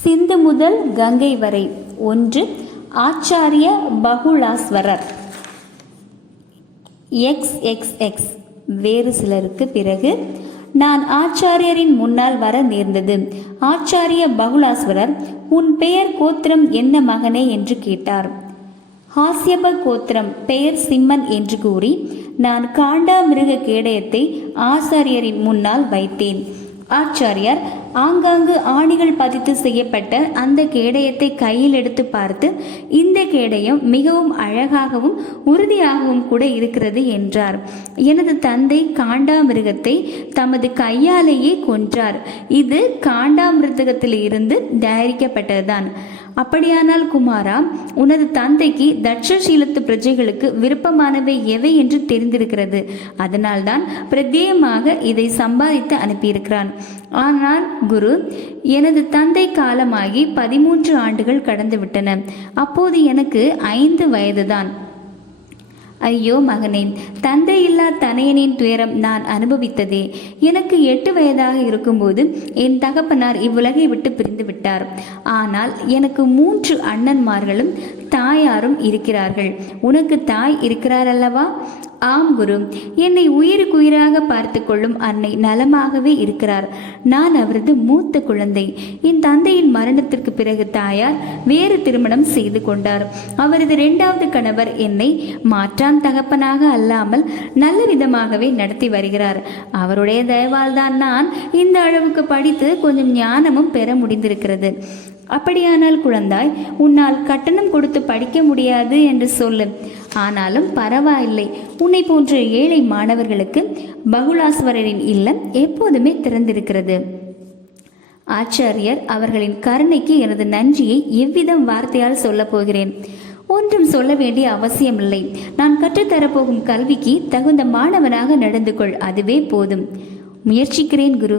சிந்து முதல் கங்கை வரை. ஒன்று ஆச்சாரிய பகுலாஸ்வரர். எக்ஸ் எக்ஸ் எக்ஸ் வேறு சிலருக்கு பிறகு நான் ஆச்சாரியரின் முன்னால் வர நேர்ந்தது. ஆச்சாரிய பகுலாஸ்வரர் உன் பெயர் கோத்திரம் என்ன மகனே என்று கேட்டார். ஹாஸ்யப கோத்திரம் பெயர் சிம்மன் என்று கூறி நான் காண்டாமிருக கேடயத்தை ஆசாரியரின் முன்னால் வைத்தேன். ஆச்சாரியார் ஆங்காங்கு ஆணிகள் பதித்து செய்யப்பட்ட அந்த கேடயத்தை கையில் எடுத்து பார்த்து இந்த கேடயம் மிகவும் அழகாகவும் உறுதியாகவும் கூட இருக்கிறது என்றார். எனது தந்தை காண்டாமிருகத்தை தமது கையாலேயே கொன்றார். இது காண்டாமிருதகத்தில் இருந்து தயாரிக்கப்பட்டதுதான். அப்படியானால் குமாரா உனது தந்தைக்கு தட்சசீலத்து பிரஜைகளுக்கு விருப்பமானவை எவை என்று தெரிந்திருக்கிறது. அதனால்தான் பிரத்யேகமாக இதை சம்பாதித்து அனுப்பியிருக்கிறான். ஆனால் குரு எனது தந்தை காலமாகி பதிமூன்று ஆண்டுகள் கடந்துவிட்டன. அப்போது எனக்கு ஐந்து வயதுதான். ஐயோ மகனே தந்தை இல்லா தனையனின் துயரம் நான் அனுபவித்ததே. எனக்கு எட்டு வயதாக இருக்கும்போது என் தகப்பனார் இவ்வுலகை விட்டு பிரிந்து விட்டார். ஆனால் எனக்கு மூன்று அண்ணன்மார்களும் தாயாரும் இருக்கிறார்கள். உனக்கு தாய் இருக்கிறார் அல்லவா ஆம் குரு. என்னை உயிருக்கு உயிராக பார்த்து கொள்ளும் அன்னை நலமாகவே இருக்கிறார். நான் அவரது மூத்த குழந்தை. என் தந்தையின் மரணத்திற்கு பிறகு தாயார் வேறு திருமணம் செய்து கொண்டார். அவரது இரண்டாவது கணவர் என்னை மாற்றான் தகப்பனாக அல்லாமல் நல்ல விதமாகவே நடத்தி வருகிறார். அவருடைய தயவால் தான் நான் இந்த அளவுக்கு படித்து கொஞ்சம் ஞானமும் பெற முடிந்திருக்கிறது. அப்படியானால் குழந்தாய் உன்னால் கட்டணம் கொடுத்து படிக்க முடியாது என்று சொல்லு. ஆனாலும் பரவாயில்லை. உன்னை போன்ற ஏழை மாணவர்களுக்கு பகுலாஸ்வரரின் இல்லம் எப்போதுமே திறந்திருக்கிறது. ஆச்சாரியர் அவர்களின் கருணைக்கு எனது நன்றியை எவ்விதம் வார்த்தையால் சொல்லப் போகிறேன்? ஒன்றும் சொல்ல வேண்டிய அவசியமில்லை. நான் கற்றுத்தரப்போகும் கல்விக்கு தகுந்த மாணவனாக நடந்து கொள். அதுவே போதும். முயற்சிக்கிறேன் குரு.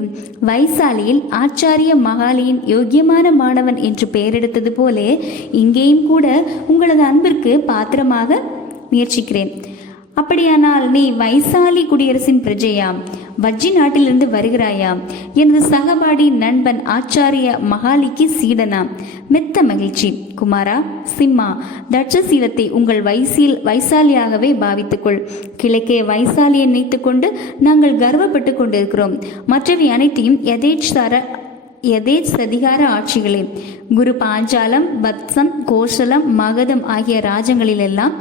வைசாலியில் ஆச்சாரிய மகாலியின் யோக்கியமான மாணவன் என்று பெயரெடுத்தது போலே இங்கேயும் கூட உங்களது அன்பிற்கு பாத்திரமாக முயற்சிக்கிறேன். அப்படியானால் நீ வைசாலி குடியரசின் பிரஜையாம். வஜ்ஜி நாட்டிலிருந்து வருகிறாயாம் எனது சகபாடி நண்பன் ஆச்சாரிய மகாலிக்கு சீடனாம் மெத்த மகிழ்ச்சி. குமாரா சிம்மா தட்சசீலத்தை உங்கள் வைசில் வைசாலியாகவே பாவித்துக்கொள். கிழக்கே வைசாலியை நினைத்துக்கொண்டு நாங்கள் கர்வப்பட்டு கொண்டிருக்கிறோம். மற்றவை அனைத்தையும் எதேச்சார எதேச் சதிகார ஆட்சிகளே. குரு பாஞ்சாலம் பத்சம் கோஷலம் மகதம் ஆகிய ராஜங்களிலெல்லாம்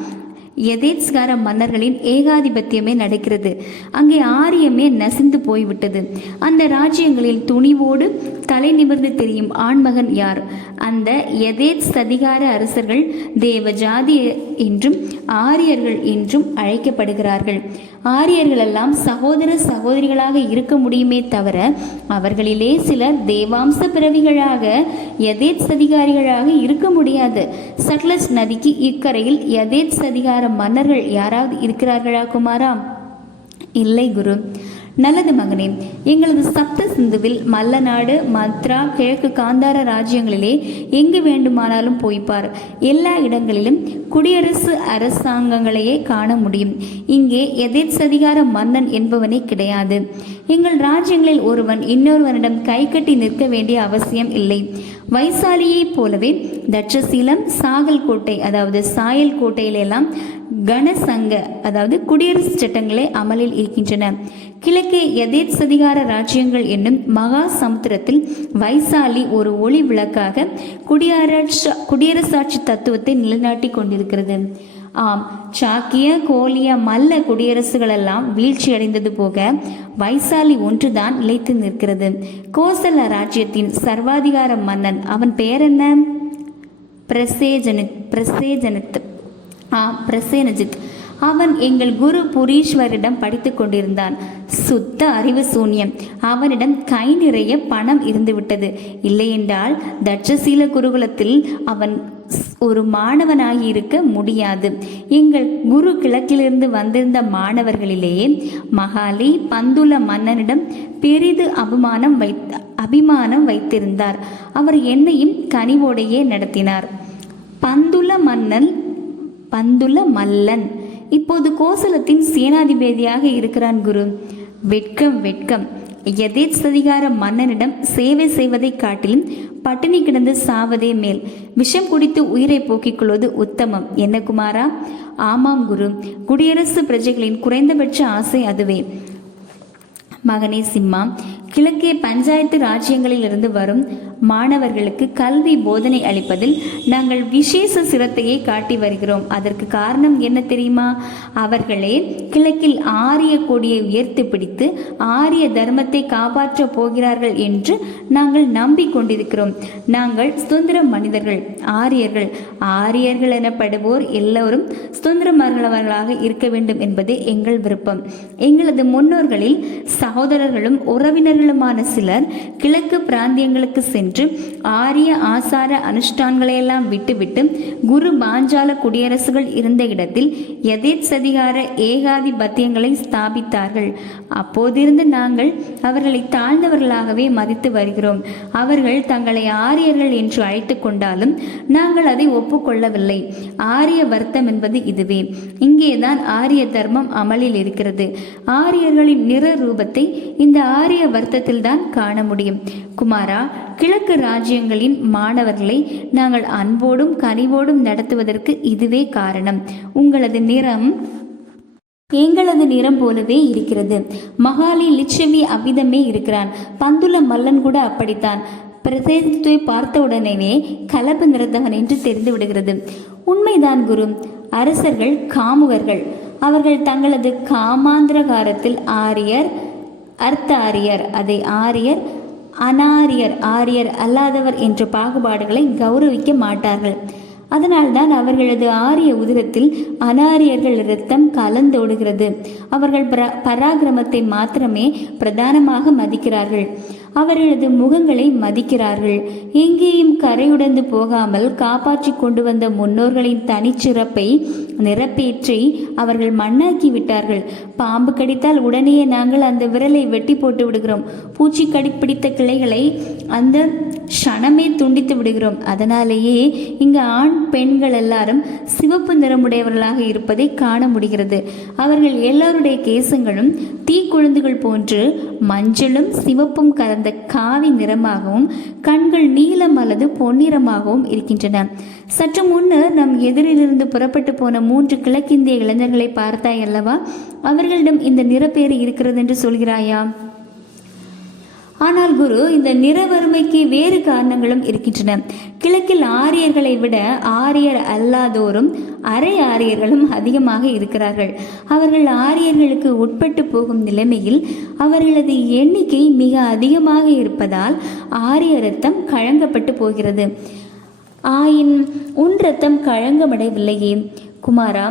எதேத்ஸ்கார மன்னர்களின் ஏகாதிபத்தியமே நடக்கிறது. அங்கே ஆரியமே நசிந்து போய்விட்டது. அந்த ராஜ்யங்களில் துணிவோடு தலை நிமிர்ந்து தெரியும் ஆண்மகன் யார்? அந்த எதேத் சதிகார அரசர்கள் தேவ ஜாதி என்றும் ஆரியர்கள் என்றும் அழைக்கப்படுகிறார்கள். ஆரியர்களெல்லாம் சகோதர சகோதரிகளாக இருக்க முடியுமே தவிர அவர்களிலே சிலர் தேவாம்ச பிறவிகளாக எதேத் சதிகாரிகளாக இருக்க முடியாது. சட்லஜ் நதிக்கு இக்கரையில் எதேத் சதிகார மன்னர்கள் யாராவது இருக்கிறார்களா குமாரா? இல்லை குரு. நல்லது மகனே. எங்களது சப்த சிந்துவில் மல்லநாடு மத்ரா கிழக்கு காந்தார ராஜ்யங்களிலே எங்கு வேண்டுமானாலும் போய்ப்பார். எல்லா இடங்களிலும் குடியரசு அரசாங்கங்களையே காண முடியும். இங்கே எதேச்சதிகார மன்னன் என்பவனே கிடையாது. எங்கள் ராஜ்யங்களில் ஒருவன் இன்னொருவனிடம் கை கட்டி நிற்க வேண்டிய அவசியம் இல்லை. வைசாலியைப் போலவே தட்சசீலம் சாகல் கோட்டை அதாவது சாயல் கோட்டையிலெல்லாம் கனசங்க அதாவது குடியரசு சட்டங்களே அமலில் இருக்கின்றன. கிழக்கே எதேத் சதிகார ராஜ்யங்கள் என்னும் மகா சமுத்திரத்தில் வைசாலி ஒரு ஒளி விளக்காக குடியரசு குடியரசாட்சி தத்துவத்தை நிலைநாட்டி கொண்டிருக்கிறது. ஆம் சாக்கிய கோலிய மல்ல குடியரசுகளெல்லாம் வீழ்ச்சி அடைந்தது போக வைசாலி ஒன்றுதான் நிலைத்து நிற்கிறது. கோசல ராஜ்யத்தின் சர்வாதிகார மன்னன் அவன் பெயர் என்ன பிரசேஜனித் பிரசேஜனத் ஆ பிரசேனஜித். அவன் எங்கள் குரு புரீஸ்வரிடம் படித்து கொண்டிருந்தான். சுத்த அறிவு சூன்யம். அவனிடம் கை நிறைய பணம் இருந்துவிட்டது. இல்லையென்றால் தட்சசீல குருகுலத்தில் அவன் ஒரு மாணவனாகி இருக்க முடியாது. எங்கள் குரு கிழக்கிலிருந்து வந்திருந்த மாணவர்களிலேயே மகாலி பந்துல மன்னனிடம் பெரிது அபிமானம் வைத் அபிமானம் வைத்திருந்தார். அவர் என்னையும் கனிவோடையே நடத்தினார். பந்துல மன்னன் பந்துல மல்லன். இப்போது கோசலத்தின் சேனாதிபதியாக இருக்கிறான் குரு. வெட்கம் வெட்கம். எதேச்சதிகார மன்னனிடம் சேவை செய்வதைக் காட்டிலும் பட்டினி கிடந்து சாவதே மேல். விஷம் குடித்து உயிரை போக்கிக் கொள்வது உத்தமம். என்ன குமாரா? ஆமாம் குரு. குடியரசு பிரஜைகளின் குறைந்தபட்ச ஆசை அதுவே. மகனே சிம்மா கிழக்கே பஞ்சாயத்து ராஜ்யங்களிலிருந்து வரும் மாணவர்களுக்கு கல்வி போதனை அளிப்பதில் நாங்கள் விசேஷ சிரத்தையை காட்டி வருகிறோம். அதற்கு காரணம் என்ன தெரியுமா? அவர்களே கிழக்கில் ஆரிய கொடியை உயர்த்தி பிடித்து ஆரிய தர்மத்தை காப்பாற்றப் போகிறார்கள் என்று நாங்கள் நம்பிக்கொண்டிருக்கிறோம். நாங்கள் சுதந்திர மனிதர்கள் ஆரியர்கள் ஆரியர்கள் எனப்படுவோர் எல்லோரும் சுதந்திரமானவர்களாக இருக்க வேண்டும் என்பதே எங்கள் விருப்பம். எங்களது முன்னோர்களில் சகோதரர்களும் உறவினர்களுமான சிலர் கிழக்கு பிராந்தியங்களுக்கு சென்று ஆரிய ஆசார அனுஷ்டான்களையெல்லாம் விட்டுவிட்டு குரு பாஞ்சால குடியரசுகள் இருந்த இடத்தில் எதேத் சதிகார ஏகாதிபத்தியங்களை ஸ்தாபித்தார்கள். அப்போதிருந்து நாங்கள் அவர்களை தாழ்ந்தவர்களாகவே மதித்து வருகிறோம். அவர்கள் தங்களை ஆரியர்கள் என்று அழைத்து கொண்டாலும் நாங்கள் அதை ஒப்புக்கொள்ளவில்லை. ஆரிய வர்த்தம் என்பது இதுவே. இங்கேதான் ஆரிய தர்மம் அமலில் இருக்கிறது. ஆரியர்களின் நிற ரூபத்தை இந்த ஆரிய வர்த்த தான் காண முடியும். குமாரா கிழக்கு ராஜ்யங்களின் மாணவர்களை நாங்கள் அன்போடும் கனிவோடும் நடத்துவதற்கு இதுவே காரணம். உங்களது நிறம் எங்களது நிறம் போலவே இருக்கிறது. மகாலி லிச்சவி அவ்விதமே இருக்கிறான். பந்துல மல்லன் கூட அப்படித்தான். பிரதேசத்தை பார்த்த உடனேவே கலப்பு நிறந்தவன் என்று தெரிந்து விடுகிறது. உண்மைதான் குரு. அரசர்கள் காமுகர்கள். அவர்கள் தங்களது காமாந்திரகாரத்தில் ஆரியர் அர்த்த ஆரியர் அதை ஆரியர் அனாரியர் ஆரியர் அல்லாதவர் என்ற பாகுபாடுகளை கௌரவிக்க மாட்டார்கள். அதனால்தான் அவர்களது ஆரிய உதிரத்தில் அனாரியர்கள் இரத்தம் கலந்தோடுகிறது அவர்கள் பரா பராக்கிரமத்தை மாத்திரமே பிரதானமாக மதிக்கிறார்கள். அவர்களது முகங்களை மதிக்கிறார்கள். எங்கேயும் கரையுடைந்து போகாமல் காப்பாற்றி கொண்டு வந்த முன்னோர்களின் தனிச்சிறப்பை நிரப்பேற்றி அவர்கள் மண்ணாக்கி விட்டார்கள். பாம்பு கடித்தால் உடனேயே நாங்கள் அந்த விரலை வெட்டி போட்டு விடுகிறோம். பூச்சி கடிப்பிடித்த கிளைகளை அந்த க்ஷணமே துண்டித்து விடுகிறோம். அதனாலேயே இங்கு ஆண் பெண்கள் எல்லாரும் சிவப்பு நிறமுடையவர்களாக இருப்பதை காண முடிகிறது. அவர்கள் எல்லாருடைய கேசங்களும் தீக்குழுந்துகள் போன்று மஞ்சளும் சிவப்பும் கலந்த காவி நிறமாகவும் கண்கள் நீலம் அல்லது பொன்னிறமாகவும் இருக்கின்றன. சற்று முன்னர் நம் எதிரிலிருந்து புறப்பட்டு போன மூன்று கிழக்கிந்திய இளைஞர்களை பார்த்தாய் அல்லவா? அவர்களிடம் இந்த நிறப்பேறு இருக்கிறது என்று சொல்கிறாயா? ஆனால் குரு இந்த நிற வறுமைக்கு வேறு காரணங்களும் இருக்கின்றன. கிழக்கில் ஆரியர்களை விட ஆரியர் அல்லாதோரும் அரை ஆரியர்களும் அதிகமாக இருக்கிறார்கள். அவர்கள் ஆரியர்களுக்கு உட்பட்டு போகும் நிலைமையில் அவர்களது எண்ணிக்கை மிக அதிகமாக இருப்பதால் ஆரிய ரத்தம் கழங்கப்பட்டு போகிறது. ஆயின் உன் ரத்தம் கழங்கமடையவில்லையே குமாரா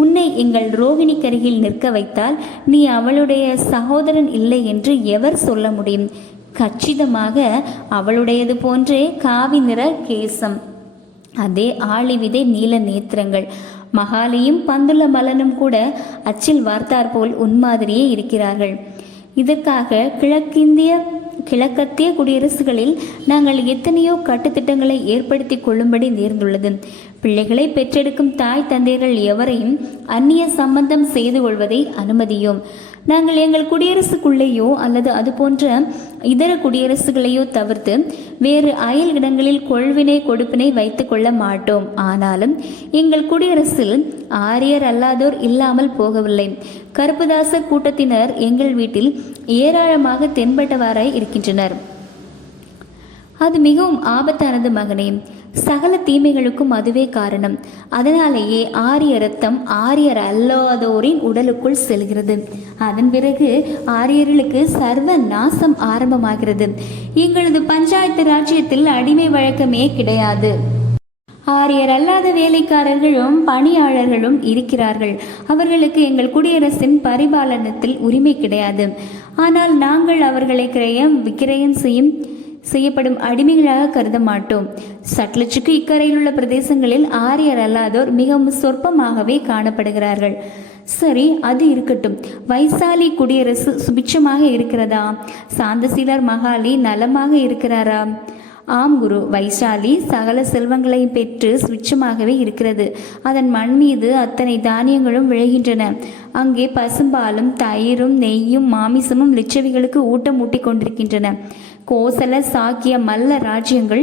உன்னை எங்கள் ரோகிணிக்கருகில் நிற்க வைத்தால் நீ அவளுடைய சகோதரன் இல்லை என்று எவர் சொல்ல முடியும்? கச்சிதமாக அவளுடையது போன்றே காவி நிற கேசம். அதே ஆளிவிதை நீல நேத்திரங்கள். மகாலியும் பந்துல மலனும் கூட அச்சில் வார்த்தார் போல் உன்மாதிரியே இருக்கிறார்கள். இதற்காக கிழக்கிந்திய கிழக்கத்திய குடியரசுகளில் நாங்கள் எத்தனையோ கட்டுத்திட்டங்களை ஏற்படுத்தி கொள்ளும்படி நேர்ந்துள்ளது. பிள்ளைகளை பெற்றெடுக்கும் தாய் தந்தையர்கள் எவரையும் அந்நிய சம்பந்தம் செய்து கொள்வதை அனுமதியோம். நாங்கள் எங்கள் குடியரசுக்குள்ளேயோ அல்லது அது போன்ற இதர குடியரசுகளையோ தவிர்த்து வேறு அயல் இடங்களில் கொள்வினை கொடுப்பினை வைத்து கொள்ள மாட்டோம். ஆனாலும் எங்கள் குடியரசில் ஆரியர் அல்லாதோர் இல்லாமல் போகவில்லை. கருப்புதாச கூட்டத்தினர் எங்கள் வீட்டில் ஏராளமாக தென்பட்டவாறாய் இருக்கின்றனர். அது மிகவும் ஆபத்தானது மகனே. சகல தீமைகளுக்கும் அதுவே காரணம். அதனாலேயே ஆரிய ரத்தம் ஆரியர் அல்லாதோரின் உடலுக்குள் செல்கிறது. அதன் பிறகு ஆரியர்களுக்கு சர்வ நாசம் ஆரம்பமாகிறது. எங்களது பஞ்சாயத்து ராஜ்யத்தில் அடிமை வழக்கமே கிடையாது. ஆரியர் அல்லாத வேலைக்காரர்களும் பணியாளர்களும் இருக்கிறார்கள். அவர்களுக்கு எங்கள் குடியரசின் பரிபாலனத்தில் உரிமை கிடையாது. ஆனால் நாங்கள் அவர்களை கிரயம் விக்கிரயம் செய்யும் செய்யப்படும் அடிமைகளாக கருத மாட்டோம். சட்லஜுக்கு இக்கரையில் உள்ள பிரதேசங்களில் ஆரியர் அல்லாதோர் மிகவும் சொற்பமாகவே காணப்படுகிறார்கள். சரி அது இருக்கட்டும். வைசாலி குடியரசு சுபிட்சமாக இருக்கிறதா? சாந்தசீலர் மகாலி நலமாக இருக்கிறாரா? ஆம் குரு வைசாலி சகல செல்வங்களையும் பெற்று சுவிட்சமாகவே இருக்கிறது. அதன் மண் மீது அத்தனை தானியங்களும் விளைகின்றன. அங்கே பசும்பாலும் தயிரும் நெய்யும் மாமிசமும் லிச்சவிகளுக்கு ஊட்டம் ஊட்டிக் கொண்டிருக்கின்றன. கோசல சாக்கிய மல்ல ராஜ்யங்கள்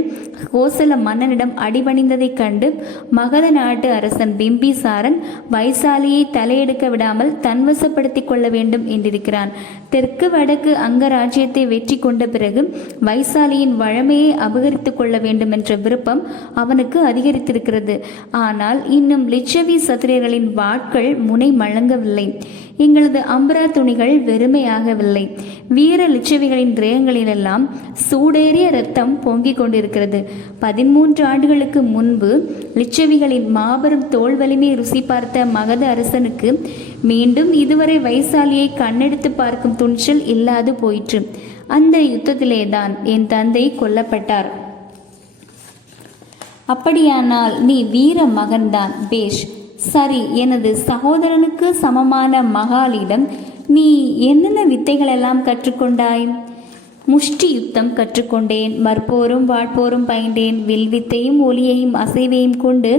கோசல மன்னனிடம் அடிபணிந்ததைக் கண்டு மகத நாட்டு அரசன் பிம்பிசாரன் வைசாலியை தலையெடுக்க விடாமல் தன்வசப்படுத்திக் கொள்ள வேண்டும் என்றிருக்கிறான். தெற்கு வடக்கு அங்க ராஜ்யத்தை வெற்றி கொண்ட பிறகு வைசாலியின் வழமையை அபகரித்துக் கொள்ள வேண்டும் என்ற விருப்பம் அவனுக்கு அதிகரித்திருக்கிறது. ஆனால் இன்னும் லிச்சவி சத்திரியர்களின் வாட்கள் முனை மழங்கவில்லை எங்களது அம்பரா துணிகள் வெறுமையாகவில்லை. வீர லிச்சவிகளின் திரேயங்களிலெல்லாம் சூடேறிய இரத்தம் பொங்கிக் கொண்டிருக்கிறது. பதிமூன்று ஆண்டுகளுக்கு முன்பு லிச்சவிகளின் மாபெரும் தோல் வலிமையை ருசி பார்த்த மகத அரசனுக்கு மீண்டும் இதுவரை வைசாலியை கண்ணெடுத்து பார்க்கும் துணிச்சல் இல்லாது போயிற்று. அந்த யுத்தத்திலேதான் என் தந்தை கொல்லப்பட்டார். அப்படியானால் நீ வீர மகன்தான் பேஷ். சரி எனது சகோதரனுக்கு சமமான மகாலிடம் நீ என்னென்ன வித்தைகளெல்லாம் கற்றுக்கொண்டாய்? முஷ்டி யுத்தம் கற்றுக்கொண்டேன் மற்போரும் வாழ்போரும் பயின்றேன் வில்வித்தையும் ஒலியையும் அசைவையும் கொண்டு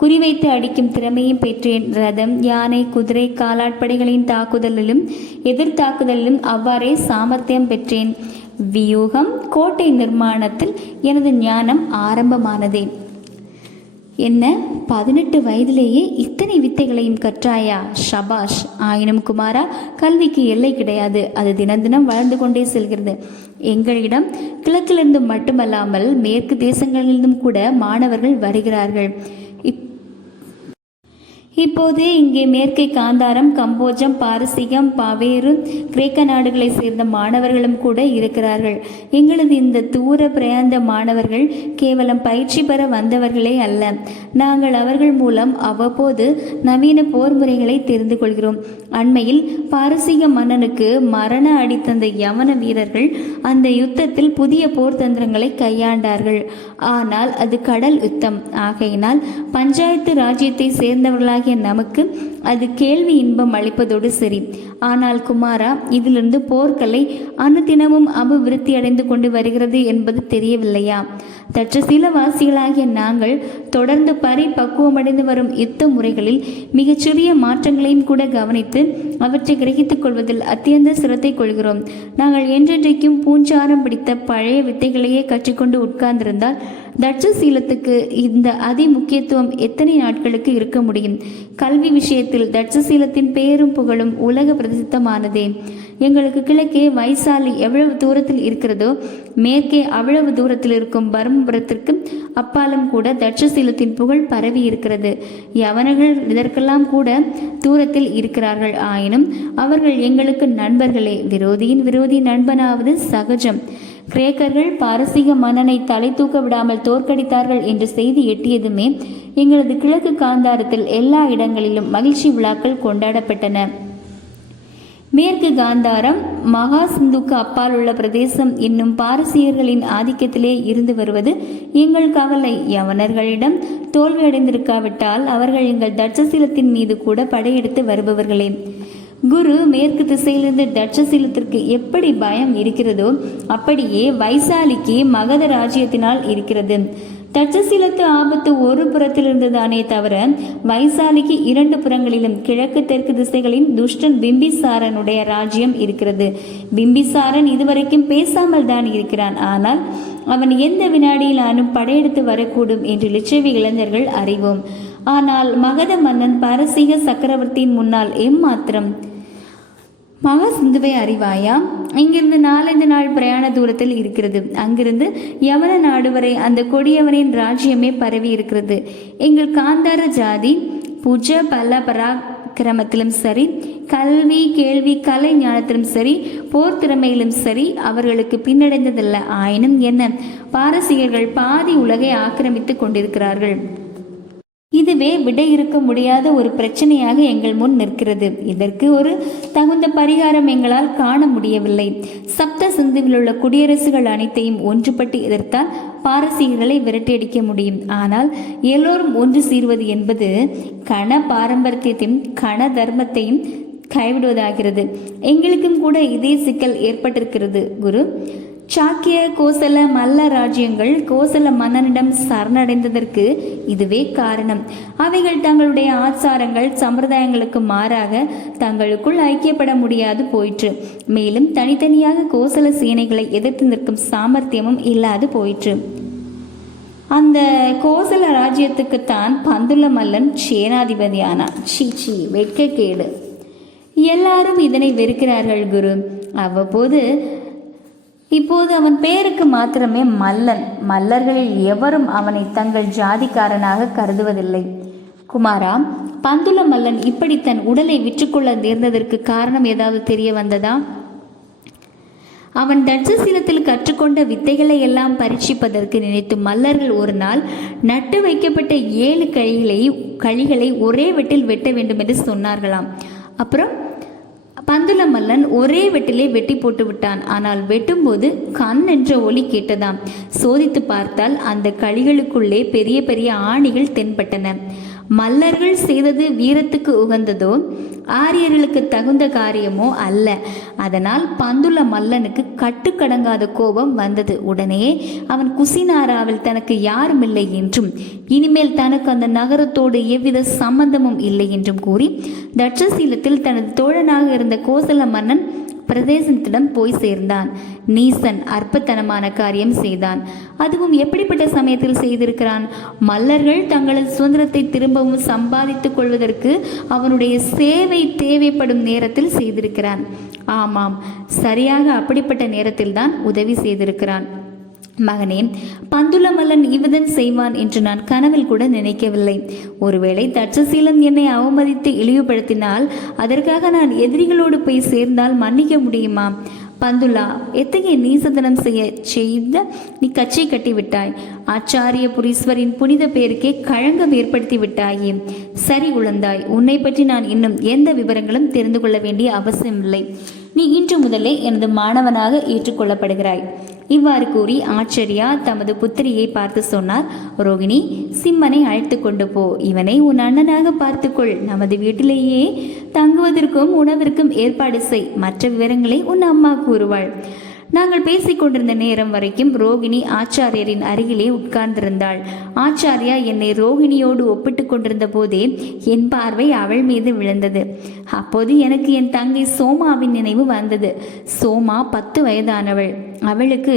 குறிவைத்து அடிக்கும் திறமையும் பெற்றேன். ரதம் யானை குதிரை காலாட்படைகளின் தாக்குதலிலும் எதிர்த்தாக்குதலிலும் அவ்வாறே சாமர்த்தியம் பெற்றேன். வியூகம் கோட்டை நிர்மாணத்தில் எனது ஞானம் ஆரம்பமானதே. என்ன? பதினெட்டு வயதிலேயே இத்தனை வித்தைகளையும் கற்றாயா? ஷபாஷ். ஆயினும் குமாரா கல்விக்கு எல்லை கிடையாது. அது தினம் தினம் வளர்ந்து கொண்டே செல்கிறது. எங்களிடம் கிழக்கிலிருந்து மட்டுமல்லாமல் மேற்கு தேசங்களிலிருந்தும் கூட மாணவர்கள் வருகிறார்கள். இப் இப்போது இங்கே மேற்கே காந்தாரம் கம்போஜம் பாரசீகம் பவேரு கிரேக்க நாடுகளை சேர்ந்த மாணவர்களும் கூட இருக்கிறார்கள். எங்களது இந்த தூர பிரயாந்த மாணவர்கள் கேவலம் பயிற்சி பெற வந்தவர்களே அல்ல. நாங்கள் அவர்கள் மூலம் அவ்வப்போது நவீன போர் முறைகளை தெரிந்து கொள்கிறோம். அண்மையில் பாரசீக மன்னனுக்கு மரண அடித்தந்த யவன வீரர்கள் அந்த யுத்தத்தில் புதிய போர் தந்திரங்களை கையாண்டார்கள். ஆனால் அது கடல் யுத்தம். ஆகையினால் பஞ்சாயத்து ராஜ்யத்தை சேர்ந்தவர்களாக ஆகிய நமக்கு அது கேள்வி இன்பம் அளிப்பதோடு சரி. ஆனால் குமாரா இதிலிருந்து போர்க்கலை அனுதினமும் அபிவிருத்தி அடைந்து கொண்டு வருகிறது என்பது தெரியவில்லையா? தட்சசீல வாசிகளாகிய நாங்கள் தொடர்ந்து பரிபக்குவமடைந்து வரும் யுத்த முறைகளில் மிகச்சிறிய மாற்றங்களையும் கூட கவனித்து அவற்றை கிரகித்துக் கொள்வதில் அத்தியந்த சிரத்தை கொள்கிறோம். நாங்கள் என்றென்றைக்கும் பூஞ்சாரம் பிடித்த பழைய வித்தைகளையே கற்றுக்கொண்டு உட்கார்ந்திருந்தால் தட்சசீலத்துக்கு இந்த அதி முக்கியத்துவம் எத்தனை நாட்களுக்கு இருக்க முடியும்? கல்வி விஷயத்தில் தட்சசீலத்தின் பெயரும் புகழும் உலக பிரசித்தமானதே. எங்களுக்கு கிழக்கே வைசாலி எவ்வளவு தூரத்தில் இருக்கிறதோ மேற்கே அவ்வளவு தூரத்தில் இருக்கும் பரமபுரத்திற்கு அப்பாலும் கூட தட்சசீலத்தின் புகழ் பரவி இருக்கிறது. யவனர்கள் இதற்கெல்லாம் கூட தூரத்தில் இருக்கிறார்கள். ஆயினும் அவர்கள் எங்களுக்கு நண்பர்களே விரோதியின் விரோதி நண்பனாவது சகஜம். கிரேக்கர்கள் பாரசீக மன்னனை தலை தூக்க விடாமல் தோற்கடித்தார்கள் என்ற செய்தி எட்டியதுமே எங்களது கிழக்கு காந்தாரத்தில் எல்லா இடங்களிலும் மகிழ்ச்சி விழாக்கள் கொண்டாடப்பட்டன. மேற்கு காந்தாரம் மகா சிந்துக்கு அப்பால் உள்ள பிரதேசம் இன்னும் பாரசீகர்களின் ஆதிக்கத்திலே இருந்து வருவது எங்கள் கவலை. யவனர்களிடம் தோல்வியடைந்திருக்காவிட்டால் அவர்கள் எங்கள் தட்சசீலத்தின் மீது கூட படையெடுத்து வருபவர்களே. குரு மேற்கு திசையிலிருந்து தட்சசீலத்திற்கு எப்படி பயம் இருக்கிறதோ அப்படியே வைசாலிக்கு மகத ராஜ்யத்தினால் இருக்கிறது. தட்சசீலத்து ஆபத்து ஒரு புறத்திலிருந்து தானே தவிர வைசாலிக்கு இரண்டு புறங்களிலும் கிழக்கு தெற்கு திசைகளின் துஷ்டன் பிம்பிசாரனுடைய ராஜ்யம் இருக்கிறது. பிம்பிசாரன் இதுவரைக்கும் பேசாமல் தான் இருக்கிறான். ஆனால் அவன் எந்த வினாடியிலானும் படையெடுத்து வரக்கூடும் என்று லிச்சவி இளைஞர்கள் அறிவோம். ஆனால் மகத மன்னன் பாரசீக சக்கரவர்த்தியின் முன்னால் எம்மாத்திரம் மகா சிந்துவை அறிவாயா? இங்கிருந்து நாலஞ்சு நாள் பிரயாண தூரத்தில் இருக்கிறது. அங்கிருந்து யவன நாடு வரை அந்த கொடியவனின் ராஜ்யமே பரவி இருக்கிறது. எங்கள் காந்தார ஜாதி புஜ பல்ல பராக்கிரமத்திலும் சரி கல்வி கேள்வி கலை ஞானத்திலும் சரி போர் திறமையிலும் சரி அவர்களுக்கு பின்னடைந்ததல்ல. ஆயினும் என்ன? பாரசீகர்கள் பாதி உலகை ஆக்கிரமித்து கொண்டிருக்கிறார்கள். இதுவே விடை இருக்க முடியாத ஒரு பிரச்சனையாக எங்கள் முன் நிற்கிறது. இதற்கு ஒரு தகுந்த பரிகாரம் எங்களால் காண முடியவில்லை. சப்த சிந்துவில் உள்ள குடியரசுகள் அனைத்தையும் ஒன்றுபட்டு எதிர்த்தால் பாரசீகர்களை விரட்டியடிக்க முடியும். ஆனால் எல்லோரும் ஒன்று சீர்வது என்பது கண பாரம்பரியத்தையும் கண தர்மத்தையும் கைவிடுவதாகிறது. எங்களுக்கும் கூட இதே சிக்கல் ஏற்பட்டிருக்கிறது. குரு சாக்கிய கோசல மல்ல ராஜ்யங்கள் கோசல மன்னனிடம் சரணடைந்ததற்கு இதுவே காரணம். அவைகள் தங்களுடைய ஆச்சாரங்கள் சம்பிரதாயங்களுக்கு மாறாக தங்களுக்குள் ஐக்கியப்பட முடியாது போயிற்று. மேலும் தனித்தனியாக கோசல சேனைகளை எதிர்த்து நிற்கும் சாமர்த்தியமும் இல்லாது போயிற்று. அந்த கோசல ராஜ்யத்துக்குத்தான் பந்துல மல்லன் சேனாதிபதியானான். சீச்சி வெட்கக்கேடு. எல்லாரும் இதனை வெறுக்கிறார்கள் குரு. அவ்வப்போது இப்போது அவன் பெயருக்கு மாத்திரமே மல்லன். மல்லர்களில் எவரும் அவனை தங்கள் ஜாதிக்காரனாக கருதுவதில்லை. குமாரா பந்துல மல்லன் இப்படி தன் உடலை விற்றுக்கொள்ள நேர்ந்ததற்கு காரணம் ஏதாவது தெரிய வந்ததா? அவன் தட்சசீலத்தில் கற்றுக்கொண்ட வித்தைகளை எல்லாம் பரீட்சிப்பதற்கு நினைத்து மல்லர்கள் ஒரு நாள் நட்டு வைக்கப்பட்ட ஏழு கழிகளை கழிகளை ஒரே வெட்டில் வெட்ட வேண்டும் என்று சொன்னார்களாம். அப்புறம் பந்துல மல்லன் ஒரே வெட்டிலே வெட்டி போட்டு விட்டான் ஆனால் வெட்டும்போது கண் என்ற ஒலி கேட்டதாம். சோதித்து பார்த்தால் அந்த களிகளுக்குள்ளே பெரிய பெரிய ஆணிகள் தென்பட்டன. மல்லர்கள் செய்தது வீரத்துக்கு உகந்ததோ? ஆரியர்களுக்கு தகுந்த காரியமோ அல்ல. அதனால் பந்துல மல்லனுக்கு கட்டுக்கடங்காத கோபம் வந்தது. உடனே அவன் குசினாராவில் தனக்கு யாரும் இல்லை என்றும் இனிமேல் தனக்கு அந்த நகரத்தோடு எவ்வித சம்பந்தமும் இல்லை என்றும் கூறி தட்சசீலத்தில் தனது தோழனாக இருந்த கோசல மன்னன் பிரதேசத்திடம் போய் சேர்ந்தான். நீசன் அற்பத்தனமான காரியம் செய்தான். அதுவும் எப்படிப்பட்ட சமயத்தில் செய்திருக்கிறான்? மல்லர்கள் தங்களது சுதந்திரத்தை திரும்பவும் சம்பாதித்துக் கொள்வதற்கு அவனுடைய சேவை தேவைப்படும் நேரத்தில் செய்திருக்கிறான். ஆமாம் சரியாக அப்படிப்பட்ட நேரத்தில்தான் உதவி செய்திருக்கிறான். மகனே பந்துலமல்லன் இவதன் செய்வான் என்று நான் கனவில் கூட நினைக்கவில்லை. ஒருவேளை தட்சசீலன் என்னை அவமதித்து இழிவுபடுத்தினால் அதற்காக நான் எதிரிகளோடு போய் சேர்ந்தால் மன்னிக்க முடியுமா? பந்துலா எத்தகைய நீசதனம் செய்ய செய்த நீ கச்சை கட்டி விட்டாய் ஆச்சாரிய புரீஸ்வரின் புனித பேருக்கே களங்கம் ஏற்படுத்தி விட்டாயே. சரி உழந்தாய் உன்னை பற்றி நான் இன்னும் எந்த விவரங்களும் தெரிந்து கொள்ள வேண்டிய அவசியமில்லை. நீ இன்று முதலே எனது மாணவனாக ஏற்றுக்கொள்ளப்படுகிறாய். இவ்வாறு கூறி ஆச்சரியா தமது புத்திரியை பார்த்து சொன்னார் ரோகிணி சிம்மனை அழைத்து கொண்டு போ. இவனை உன் அண்ணனாக பார்த்துக்கொள். நமது வீட்டிலேயே தங்குவதற்கும் உணவிற்கும் ஏற்பாடு செய். மற்ற விவரங்களை உன் அம்மா கூறுவாள். நாங்கள் பேசிக்கொண்டிருந்த நேரம் வரைக்கும் ரோகிணி ஆச்சாரியரின் அருகிலே உட்கார்ந்திருந்தாள். ஆச்சாரியா என்னை ரோகிணியோடு ஒப்பிட்டு கொண்டிருந்த போதே என் பார்வை அவள் மீது விழுந்தது. அப்போது எனக்கு என் தங்கை சோமாவின் நினைவு வந்தது. சோமா பத்து வயதானவள். அவளுக்கு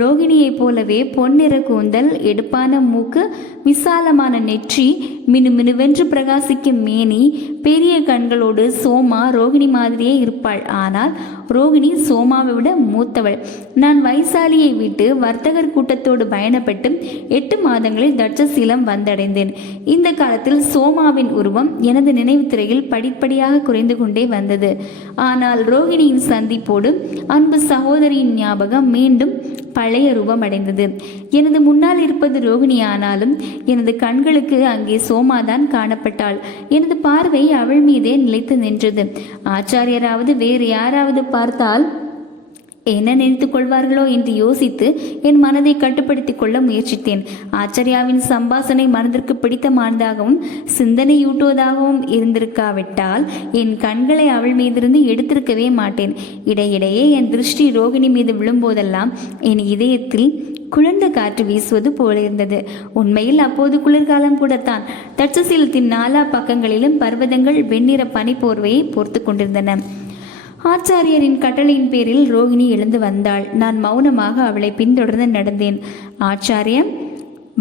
ரோகிணியைப் போலவே பொன்னிற கூந்தல் எடுப்பான மூக்கு விசாலமான நெற்றி மினுமினுவென்று பிரகாசிக்கும் மேனி பெரிய கண்களோடு சோமா ரோகிணி மாதிரியே இருப்பாள். ஆனால் ரோகிணி சோமாவை விட மூத்தவள். நான் வைசாலியை விட்டு வர்த்தகர் கூட்டத்தோடு பயணப்பட்டு எட்டு மாதங்களில் தட்சசீலம் வந்தடைந்தேன். இந்த காலத்தில் சோமாவின் உருவம் எனது நினைவு திரையில் படிப்படியாக குறைந்து கொண்டே வந்தது. ஆனால் ரோகிணியின் சந்திப்போடு அன்பு சகோதரியின் ஞாபகம் மீண்டும் பழைய ரூபம் அடைந்தது எனது முன்னால் இருப்பது ரோகிணி ஆனாலும் எனது கண்களுக்கு அங்கே சோமாதான் காணப்பட்டாள். எனது பார்வை அவள் மீதே நிலைத்து நின்றது. ஆச்சாரியராவது வேறு யாராவது பார்த்தால் என்ன நினைத்துக் கொள்வார்களோ என்று யோசித்து என் மனதை கட்டுப்படுத்திக் கொள்ள முயற்சித்தேன். ஆச்சரியாவின் சம்பாசனை மனதிற்கு பிடித்தமானதாகவும் சிந்தனையூட்டுவதாகவும் இருந்திருக்காவிட்டால் என் கண்களை அவள் மீதிருந்து எடுத்திருக்கவே மாட்டேன். இடையிடையே என் திருஷ்டி ரோகிணி மீது விழும்போதெல்லாம் என் இதயத்தில் குளிர்ந்த காற்று வீசுவது போல இருந்தது. உண்மையில் அப்போது குளிர்காலம் கூடத்தான். தட்சசீலத்தின் நாலா பக்கங்களிலும் பர்வதங்கள் வெண்ணிற பனிப்போர்வையை போர்த்து கொண்டிருந்தன. ஆச்சாரியரின் கட்டளையின் பேரில் ரோகிணி எழுந்து வந்தாள். நான் மௌனமாக அவளை பின்தொடர்ந்து நடந்தேன். ஆச்சாரியம்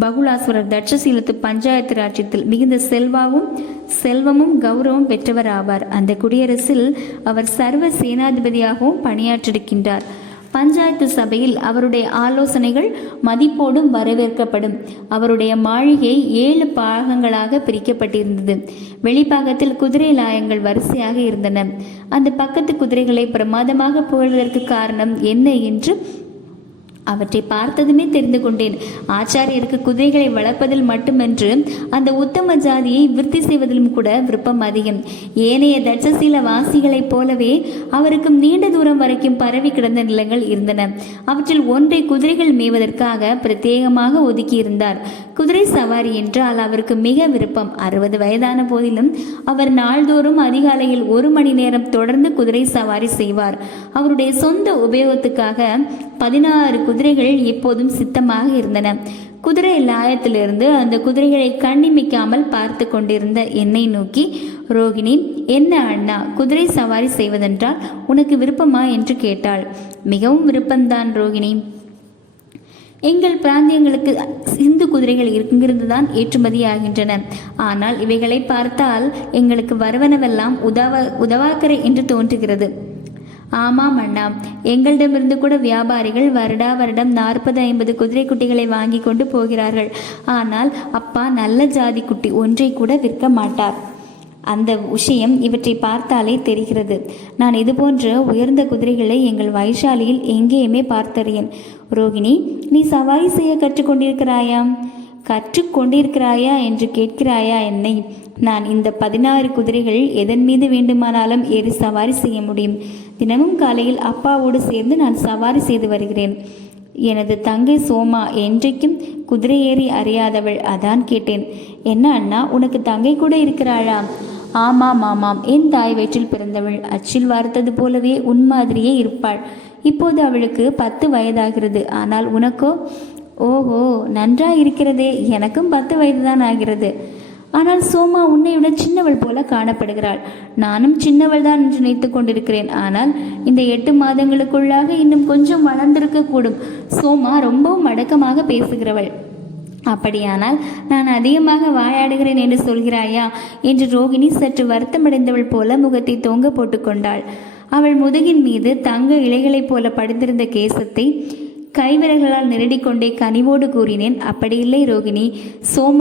பகுலாசுரர் தட்சசீலத்து பஞ்சாயத்து ராஜ்யத்தில் மிகுந்த செல்வாவும் செல்வமும் கௌரவம் பெற்றவர் ஆவார் அந்த குடியரசில் அவர் சர்வ சேனாதிபதியாகவும் பணியாற்றிருக்கின்றார். பஞ்சாயத்து சபையில் அவருடைய ஆலோசனைகள் மதிப்போடும் வரவேற்கப்படும். அவருடைய மாளிகை ஏழு பாகங்களாக பிரிக்கப்பட்டிருந்தது. வெளிப்பாகத்தில் குதிரை லாயங்கள் வரிசையாக இருந்தன. அந்த பக்கத்து குதிரைகளை பிரமாதமாக புகழ்வதற்கு காரணம் என்ன என்று அவற்றை பார்த்ததுமே தெரிந்து கொண்டேன். ஆச்சாரியருக்கு குதிரைகளை வளர்ப்பதில் மட்டுமன்று அந்த உத்தம ஜாதியை விருத்தி செய்வதிலும் கூட விருப்பம் அதிகம். ஏனைய தட்சசீல வாசிகளைப் போலவே அவருக்கும் நீண்ட தூரம் வரைக்கும் பரவி கிடந்த நிலங்கள் இருந்தன. அவற்றில் ஒன்றை குதிரைகள் மேய்வதற்காக பிரத்யேகமாக ஒதுக்கியிருந்தார். குதிரை சவாரி என்றால் அவருக்கு மிக விருப்பம். அறுபது வயதான போதிலும் அவர் நாள்தோறும் அதிகாலையில் ஒரு மணி நேரம் தொடர்ந்து குதிரை சவாரி செய்வார். அவருடைய சொந்த உபயோகத்துக்காக பதினாறு குதிரைகள் எப்போதும் சித்தமாக இருந்தன. குதிரை லாயத்திலிருந்து அந்த குதிரைகளை கண்ணிமிக்காமல் பார்த்து கொண்டிருந்த என்னை நோக்கி ரோகிணி என்ன அண்ணா குதிரை சவாரி செய்வதென்றால் உனக்கு விருப்பமா? என்று கேட்டாள். மிகவும் விருப்பம்தான் ரோகிணி. எங்கள் பிராந்தியங்களுக்கு சிந்து குதிரைகள் இங்கிருந்து தான் ஏற்றுமதி ஆகின்றன ஆனால் இவைகளை பார்த்தால் எங்களுக்கு வருவனவெல்லாம் உதவ உதவாக்கரை என்று தோன்றுகிறது. ஆமாம் அண்ணா. எங்களிடமிருந்து கூட வியாபாரிகள் வருடா வருடம் நாற்பது ஐம்பது குதிரை குட்டிகளை வாங்கி கொண்டு போகிறார்கள். ஆனால் அப்பா நல்ல ஜாதி குட்டி ஒன்றை கூட விற்க மாட்டார். அந்த விஷயம் இவற்றை பார்த்தாலே தெரிகிறது. நான் இதுபோன்ற உயர்ந்த குதிரைகளை எங்கள் வைஷாலியில் எங்கேயுமே பார்த்தறியேன். ரோகிணி நீ சவாரி செய்ய கற்றுக்கொண்டிருக்கிறாயாம் கற்றுக்கொண்டிருக்கிறாயா என்று கேட்கிறாயா என்னை? நான் இந்த பதினாறு குதிரைகள் எதன் மீது வேண்டுமானாலும் ஏறி சவாரி செய்ய முடியும். தினமும் காலையில் அப்பாவோடு சேர்ந்து நான் சவாரி செய்து வருகிறேன். எனது தங்கை சோமா என்றைக்கும் குதிரை ஏறி அறியாதவள் அதான் கேட்டேன். என்ன அண்ணா உனக்கு தங்கை கூட இருக்கிறாளா? ஆமாம் ஆமாம் என் தாய் வயிற்றில் பிறந்தவள். அச்சில் வார்த்தது போலவே உன் மாதிரியே இருப்பாள். இப்போது அவளுக்கு பத்து வயதாகிறது. ஆனால் உனக்கோ ஓஹோ நன்றாக இருக்கிறதே எனக்கும் பத்து வயதுதான் ஆகிறது. ஆனால் சோமா உன்னை விட சின்னவள் போல காணப்படுகிறாள். நானும் சின்னவள் தான் என்று நினைத்து கொண்டிருக்கிறேன். ஆனால் இந்த எட்டு மாதங்களுக்குள்ளாக இன்னும் கொஞ்சம் வளர்ந்திருக்க கூடும் சோமா ரொம்பவும் அடக்கமாக பேசுகிறவள். அப்படியானால் நான் அதிகமாக வாயாடுகிறேன் என்று சொல்கிறாயா என்று ரோகிணி சற்று வருத்தமடைந்தவள் போல முகத்தை தொங்க போட்டுக்கொண்டாள் அவள் முதுகின் மீது தங்க இலைகளைப் போல படிந்திருந்த கேசத்தை கைவிரல்களால் நிரடிக்கொண்டே கனிவோடு கூறினேன். அப்படியில்லை ரோகிணி. சோம்